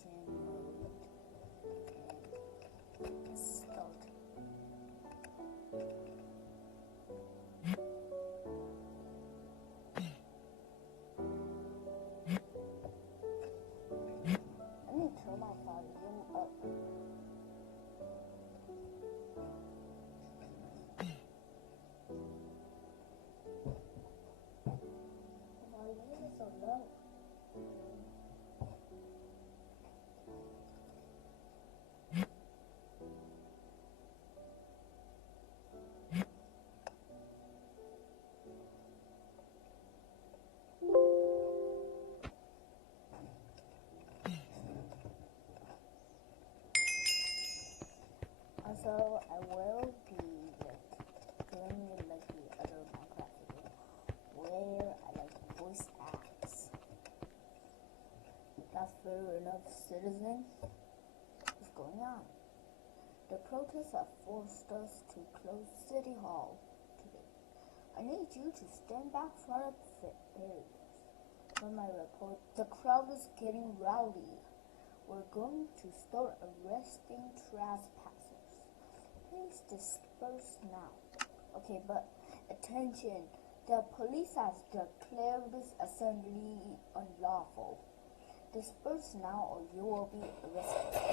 application mode and start. Let me turn my volume up. My volume is so low. Also, I will be doing it like the other Minecraft video, where I voice acts. That's fair enough, citizen. What's going on? The protests have forced us to close City Hall today. I need you to stand back from the barriers. From my report, the crowd is getting rowdy. We're going to start arresting trespassers. Please disperse now. Okay, but attention. The police has declared this assembly unlawful. Disperse now or you will be arrested.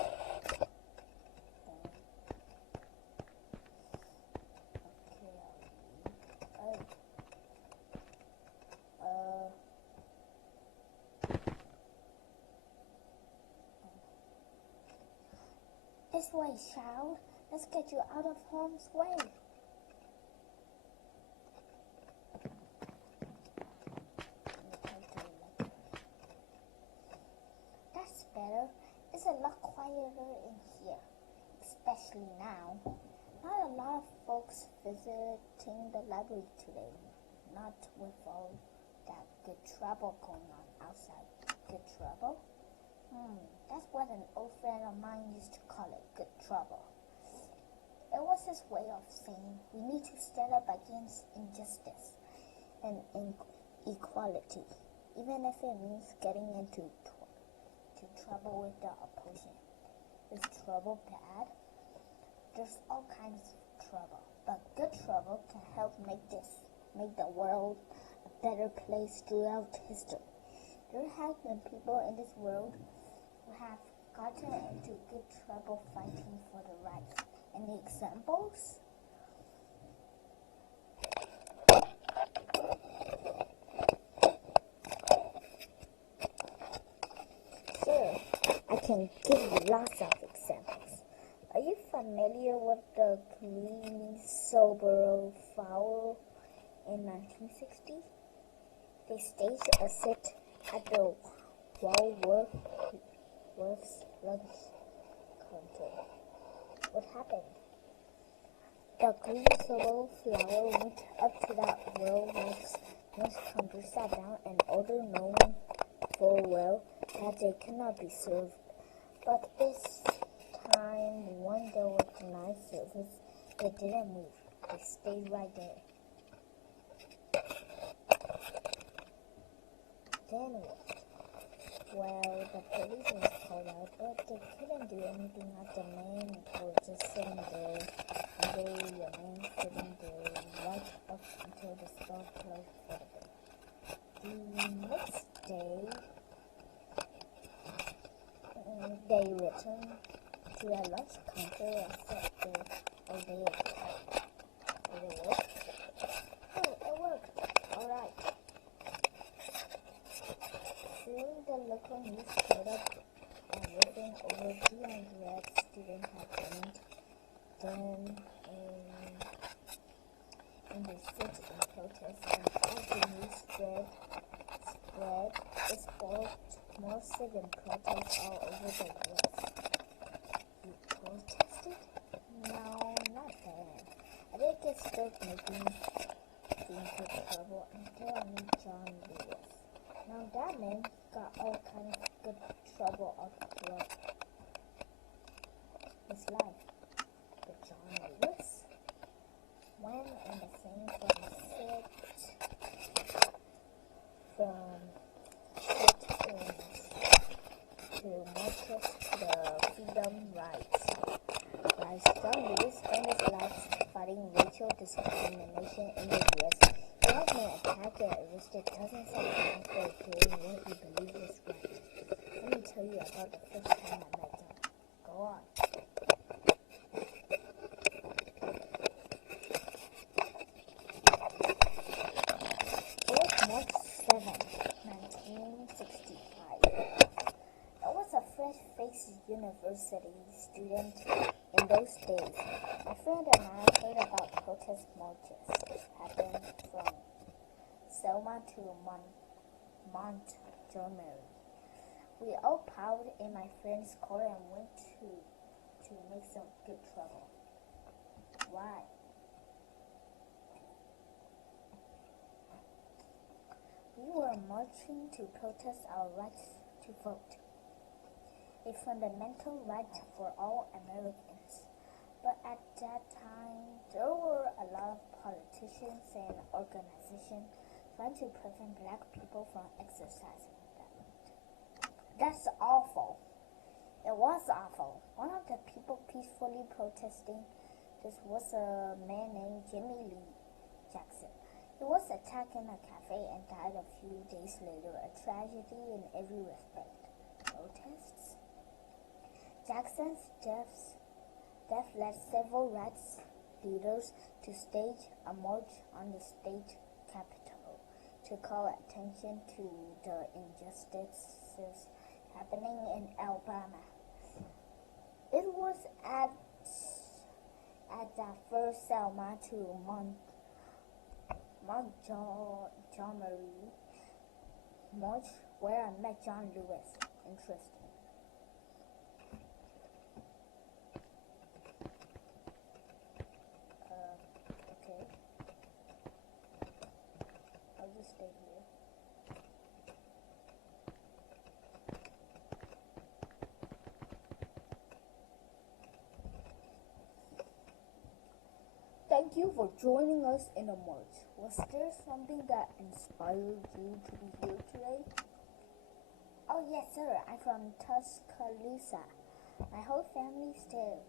This way, child. Let's get you out of harm's way. That's better. It's a lot quieter in here, especially now. Not a lot of folks visiting the library today. Not with all that good trouble going on outside. Good trouble? That's what an old friend of mine used to call it, good trouble. It was his way of saying we need to stand up against injustice and inequality, even if it means getting into trouble with the opposition. Is trouble bad? There's all kinds of trouble, but good trouble can help make the world a better place throughout history. There have been people in this world who have gotten into good trouble fighting for the rights. Any examples? Sure, I can give you lots of examples. Are you familiar with the Clean Sober Foul in 1960? They staged a sit at the Walworth's lunch counter. What happened? The Green Sober Flower went up to that Walworth's lunch counter, sat down, and ordered, knowing full well that they cannot be served. But this time, when there was denied service, they didn't move. They stayed right there. Then what? Well, the police was called out, but they couldn't do anything as the men were just sitting there, and they remained sitting there right up until the store closed for the day. The next day, they returned to their lunch counter and sat there all day again. Did it work? Oh, it worked. All right. Soon the local news showed up and written over 200 students had joined them in the sit-in protest, and as the news spread, it sparked more sit-in protests all over the West. You protested? No, not then. I didn't get stuck making good trouble until I met John Lewis. Now that man got all kinds of good trouble all throughout his life. But John Lewis went in the same from sit-ins to marches 1965. I was a fresh-faced university student in those days. My friend and I heard about protest marches happening from Selma to Montgomery. We all piled in my friend's car and went to make some good trouble. Why? We were marching to protest our rights to vote, a fundamental right for all Americans. But at that time, there were a lot of politicians and organizations trying to prevent black people from exercising that right. That's awful. It was awful. One of the people peacefully protesting this was a man named Jimmy Lee Jackson. He was attacked in a cafe and died a few days later, a tragedy in every respect. Protests? Jackson's death led several rights leaders to stage a march on the state capitol to call attention to the injustices happening in Alabama. It was at the first Selma to Montgomery march where I met John Lewis. Interesting. Okay. I'll just stay here. Thank you for joining us in a march. Was there something that inspired you to be here today? Oh yes, sir. I'm from Tuscaloosa. My whole family still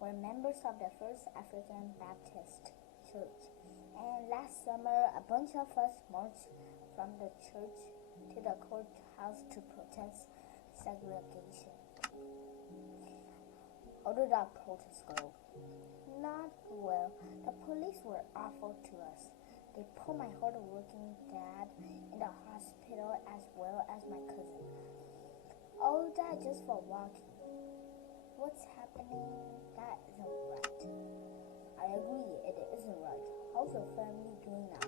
were members of the First African Baptist Church. And last summer, a bunch of us marched from the church to the courthouse to protest segregation. How did that protest go? Not well. The police were awful to us. They put my hard-working dad in the hospital as well as my cousin. All that just for walking. What's happening? That isn't right. I agree, it isn't right. How's your family doing now?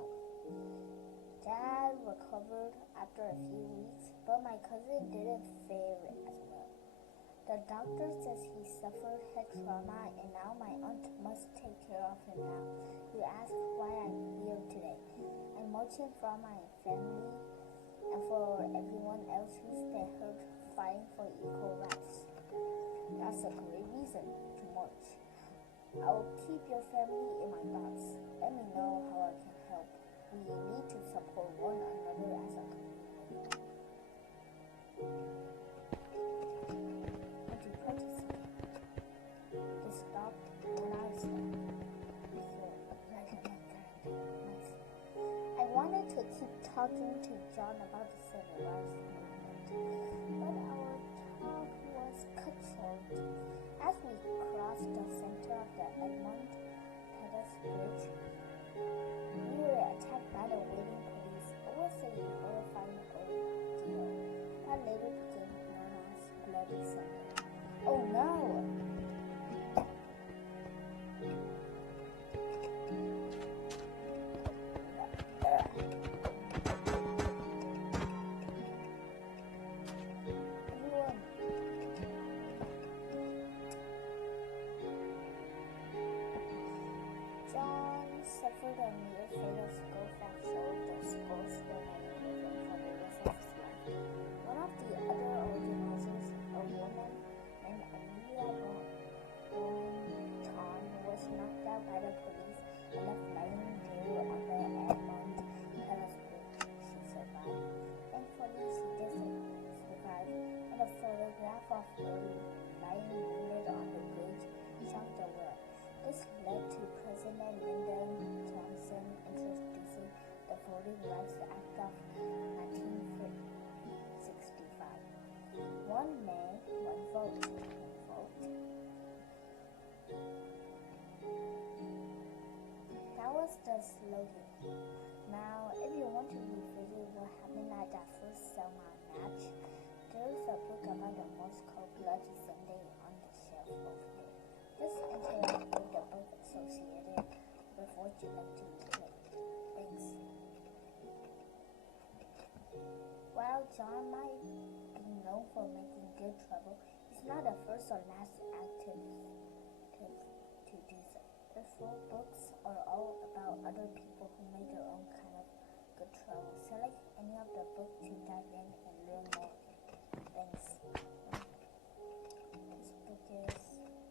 Dad recovered after a few weeks, but my cousin didn't fare as well. The doctor says he suffered head trauma and now my aunt must take care of him now. You ask why I'm here today. I'm marching for my family and for everyone else who's been hurt fighting for equal rights. That's a great reason to march. I'll keep your family in my thoughts. Let me know how I can help. We need to support one another as a community. They stopped when I stopped. I wanted to keep talking to John about the civil rights movement, but our talk was cut short. As we crossed the center of the Edmond Pettus Bridge, we were attacked by the waiting police. It was a horrifying ordeal that later became known as Bloody Sunday. Oh no! John suffered a near fatal skull fracture. The skull remained with him for the rest of his life. One of the other organizers, a woman named Amelia Bonton, was knocked out by the police and left lying near on the Edmond Pettus Bridge. She survived. Thankfully, she didn't survive, and a photograph of her lying wounded on the bridge shocked the world. This led to President Lyndon Johnson introducing the Voting Rights Act of 1965. One man, one vote. That was the slogan. Now, if you want to revisit what happened Bloody Sunday on the shelf over there. Just interact with the book associated with what you like to read. Thanks. While John might be known for making good trouble, he's not the first or last active to do so. His 4 books are all about other people who made their own kind of good trouble. Select any of the books to dive in and learn more. Thanks. This book is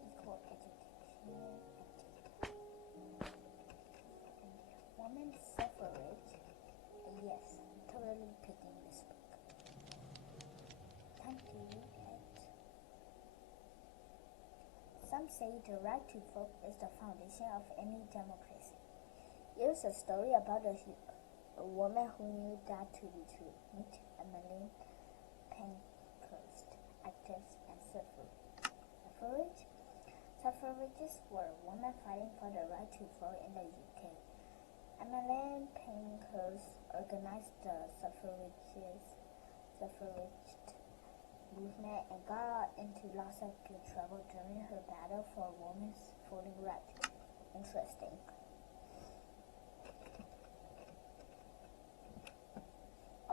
Equal Education and Women's Suffrage. Yes, I'm totally picking this book. Time to read it. Some say the right to vote is the foundation of any democracy. Here's a story about a woman who knew that to be true. Meet Emmeline Pankhurst, activist and suffrage. Suffragists were women fighting for the right to vote in the UK. Emmeline Pankhurst organized the suffragist movement and got into lots of good trouble during her battle for women's voting rights. Interesting.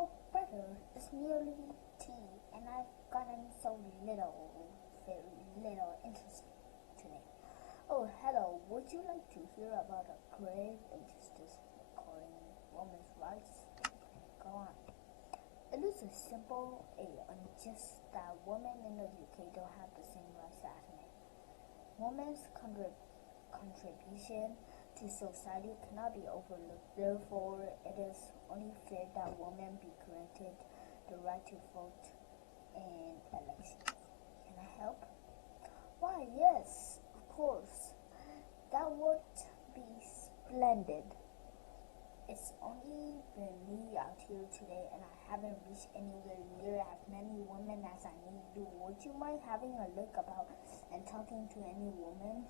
Oh, brother, it's nearly tea, and I've gotten so very little interest today. Oh, hello, would you like to hear about a grave injustice regarding women's rights? Go on. It is a simple unjust that women in the UK don't have the same rights as men. Women's contribution to society cannot be overlooked. Therefore, it is only fair that women be granted the right to vote in elections. Can I help? Why, yes, of course. That would be splendid. It's only been me out here today, and I haven't reached anywhere near as many women as I need to. Would you mind having a look about and talking to any woman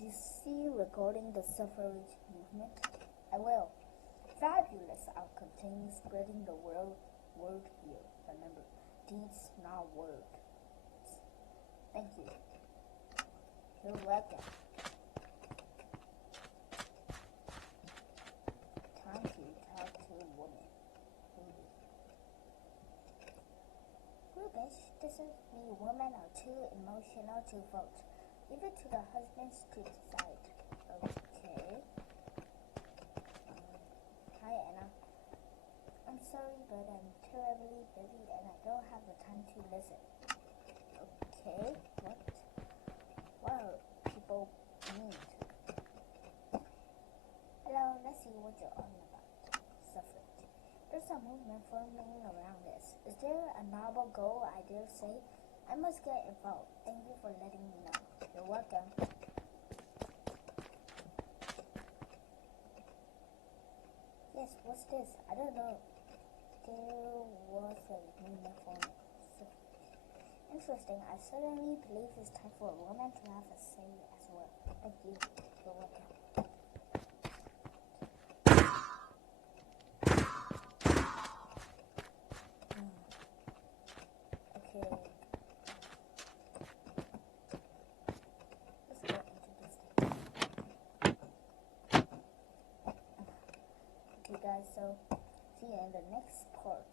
you see regarding the suffrage movement? I will. Fabulous. I'll continue spreading the word here. Remember, deeds, not words. Thank you. You're welcome. Time to talk to a woman. Rubbish, this is me. Women are too emotional to vote. Leave it to the husbands to decide. Okay. Hi, Anna. I'm sorry, but I'm terribly busy and I don't have the time to listen. Okay, what are people mean? Hello, let's see what you're on about. Suffrage. There's a movement forming around this. Is there a noble goal, I dare say? I must get involved. Thank you for letting me know. You're welcome. Yes, what's this? I don't know. There was a movement forming. Interesting. I certainly believe it's time for a woman to have a say as well. Thank you. You're welcome. Okay. Let's get into this thing. Okay, guys, so see you in the next part.